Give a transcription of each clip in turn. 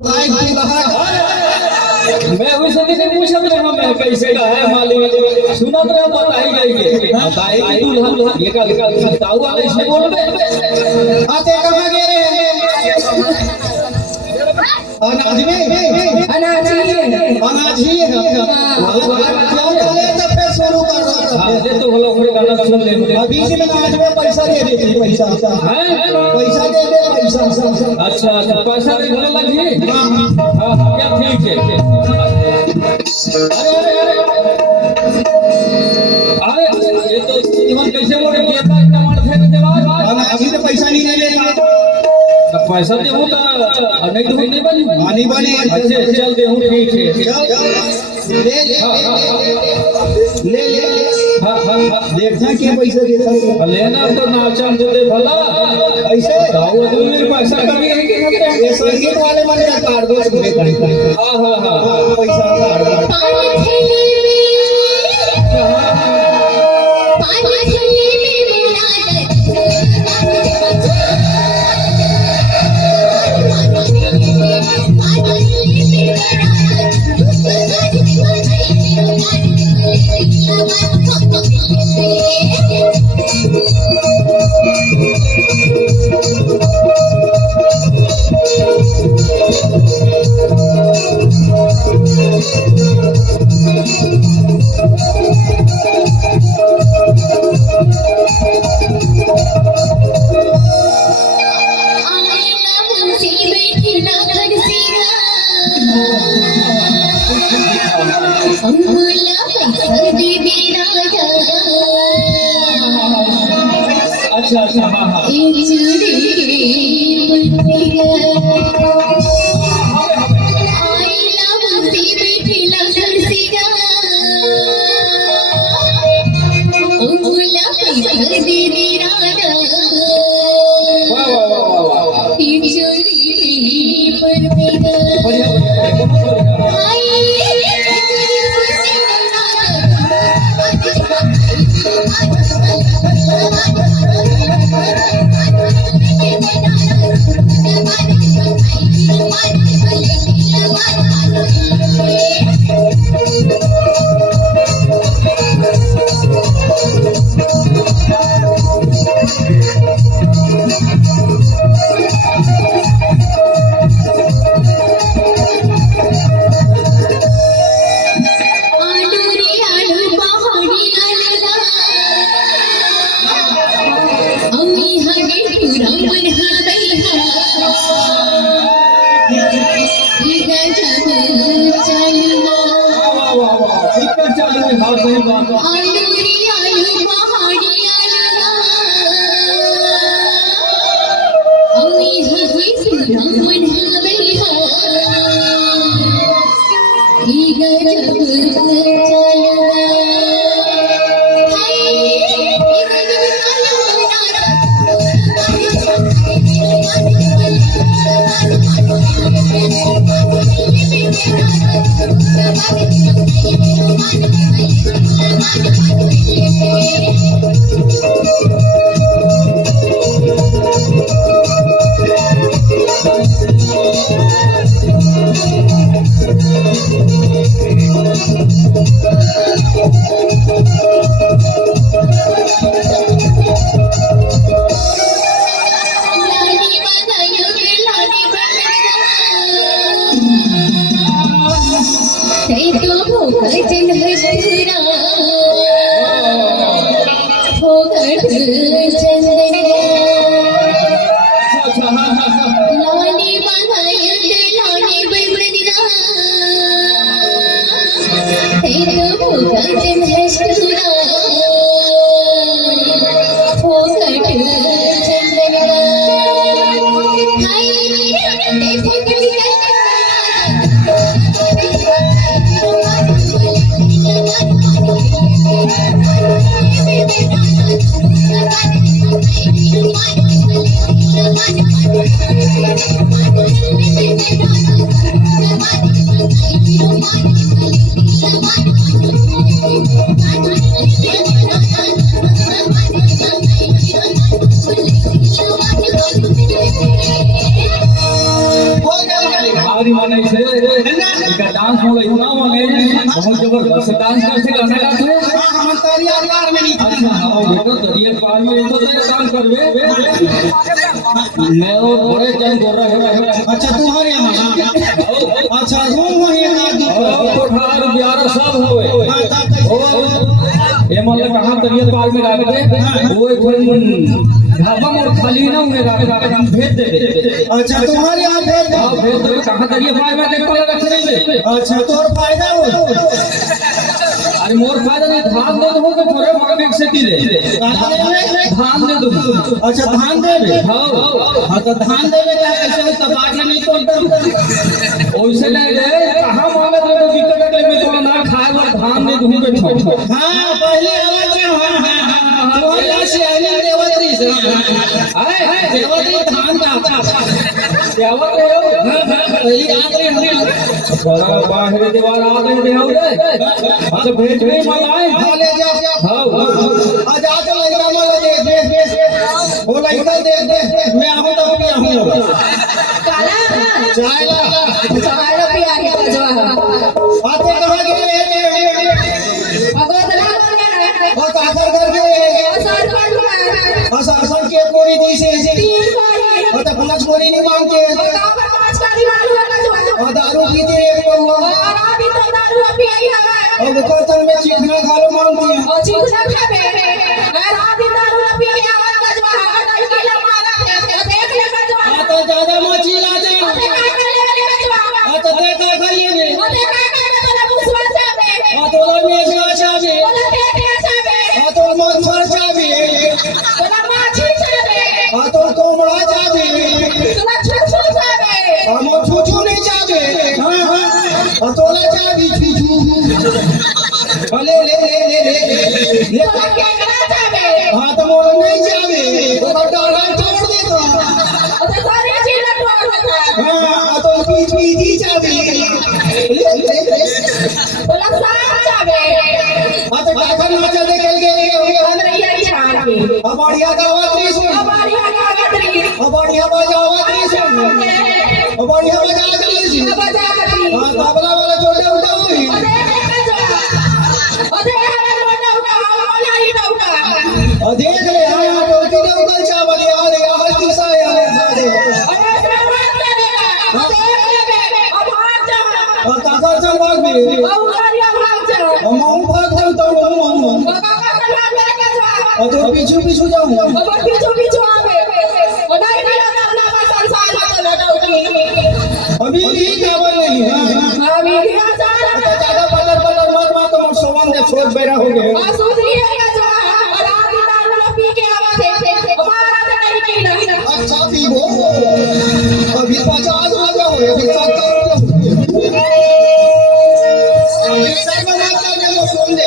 मैं वैसे नहीं पूछा तो मैं कैसे का है मालिक सुना तो पता ही नहीं है बताए कि दूल्हा ये का ताऊ वाले इसमें बोल बे आते कहां गए अनाज में अनाज ही है तो फिर शुरू कर दो ये तो हम लोग गाना सुन ले अभी से अनाज में पैसा दे देते पैसा पैसा दे दे पैसा अच्छा अच्छा पैसा दे घर लगी हां क्या ठीक है अरे ये तो जीवन कैसे बोले ये टमाटर थे जवाब अभी तो पैसा नहीं लेगा पैसा दे हो तो नहीं तो नहीं बनी पानी बनी अच्छे चल दे हूं ठीक है ले ले ले हां देखना क्या पैसा देता है लेना तो नाचा जो दे भला ऐसे दाऊ तो मेरे पैसा कभी है ये संगीत वाले मन का कार्ड दो तुम्हें हां हां हां पैसा कार्ड अच्छा अच्छा हां हां माने से इनका डांस मोड़ इतना माने बहुत जबरदस्त डांस कर से गाना गाते हैं। हम तरिया कार में नहीं अच्छा हाँ बेटा तरिया कार में तो काम करवे मैं और बड़े जन बोल रहा है। अच्छा तुम्हारे यहाँ अच्छा रूम वही कोठार ब्याह सब होवे ये मतलब कहाँ तरिया कार में डाल दे वो एक ढाबा मोड़ खाली ना उन्हें हम भेज दे। अच्छा तुम्हारे यहाँ भेज दो। भेज दे कहाँ तरिया कार में देख पड़ा रख नहीं। अच्छा तो और फायदा हो अरे मोर फायदा नहीं धान दे दो तो थोड़े मगर एक से ले धान दे दो। अच्छा धान देवे हाँ तो धान देवे क्या कैसे हो कपाट में नहीं तोड़ते वैसे नहीं रे कहाँ मांगे तो दिक्कत है मैं थोड़ा ना खाए और धान दे दूँ के हाँ पहले आवाज तुम्हारे यहाँ से आने देवत्री से देवत्री धान का देवत रे पहली आग रही हमने बड़ा बाहर दीवार आ गए दे हो रे तो भेज में मंगाए हाँ ले जाओ हाँ आज आके लगा माला दे वो लगा दे मैं आऊँ तो भी आऊँ काला चाय ला चाय पिया है बजवा आते कहाँ गए भगवतना और काकर करके असर कर असर के कोई दी से तीन बार और तो 5 कोई नहीं मांगते का पांच का दीवार बजवा और दारू पीते एक हुआ और अभी तो दारू पिया है और बोतल में चिकना खा लो मांगती है और चिकना खाबे और अभी दारू पिया है बजवा नहीं के मारा है देख ले बजवा तो ज्यादा मची ला दे और तो देख ले खाइए में और तो लोग में अच्छा भी और तो मन फर जाबी और तो कोमड़ा जाबी और मो छुछू नहीं जाबी और तो ला जाबी छुछू ले ले ले ले ले हाँ तो मोर नहीं जाबी तो डाला छोड़ दे तो हाँ तो पीछी जाबी ले ले ले हाँ तो काकर नाचा दे कल गए अब बढ़िया गावत्री सुन अब बढ़िया बजावत्री सुन अब बढ़िया बजा जल्दी सुन हाँ तबला वाला छोटे उठाओ और देख ले हाँ टोटी ने उगल चावल यार यार किसा यार सादे और काकर चल भाग भी और माऊ भाग जाऊँ तो माऊ और तो पीछू पीछू जाऊँ अभी भी खबर नहीं है ज्यादा पटर पटर मत मत तो सोमन ने छोड़ बेरा हो गए अच्छा पीबो अभी 50 रुपया हो अभी 70 रुपया अभी सब मत करने को फोन दे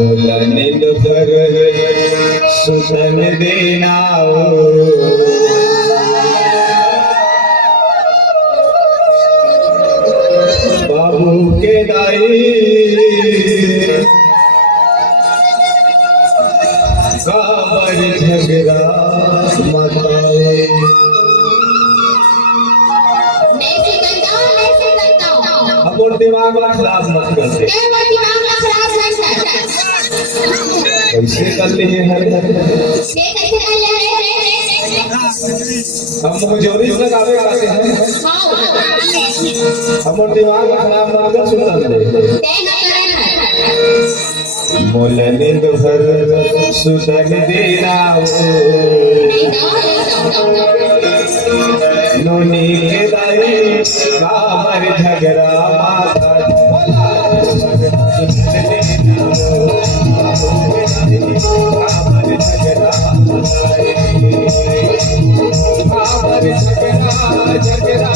बोलने दो सुतन देना बाबू के दाई काबर झगड़ा मताए अब और दिमाग ला खराब मत करते कैसे कर ले हर हम मुझोरी लगावे आते हैं हम और दिमाग खराब मत कर सुन ले मोलने दोहर सुतन देना नोनी के दाई कामर झगड़ा माता कामर झगड़ा झगड़ा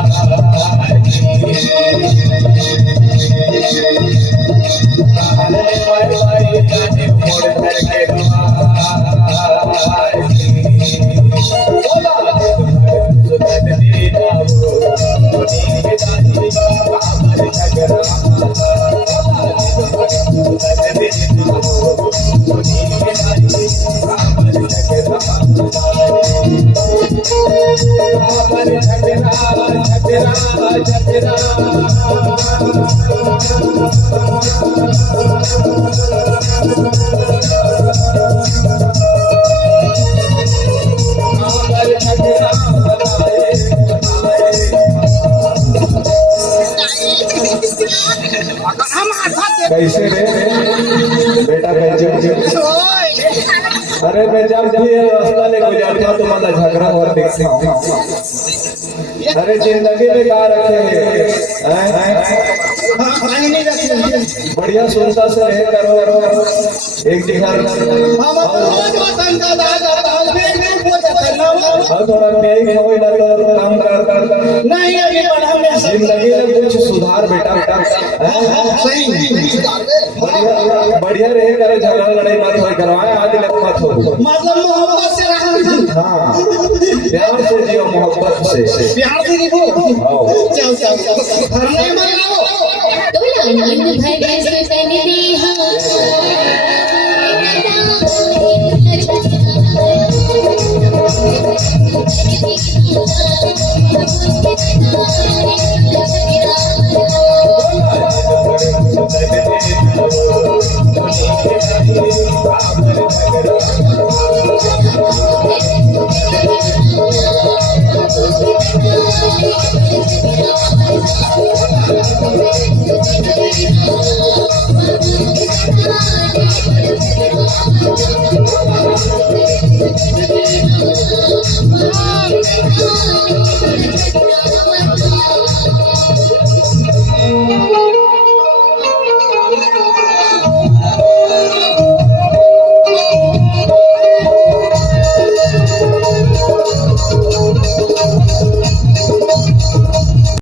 Bye. कैसे रे बेटा कैसे अरे मैं जब भी ये रास्ता ले गुजरता हूँ तुम्हारा झगड़ा और देखता हूँ अरे जिंदगी में क्या रखे हैं नहीं रखे बढ़िया सुनता से रहे करो एक जगह हम रोज वतन का दादा तालबेल में हो जाता ना और थोड़ा मेरी कोई काम कर नहीं अभी पढ़ा मैं जिंदगी में कुछ सुधार बेटा सही बढ़िया रहे करे झगड़ा लड़ाई मत हो करवाए आज लग मत हो मतलब मोहब्बत से रहा हाँ प्यार से जियो मोहब्बत से प्यार से देखो आओ चल चल चल घर नहीं मनाओ नींद भरे से तन देहा Thank you.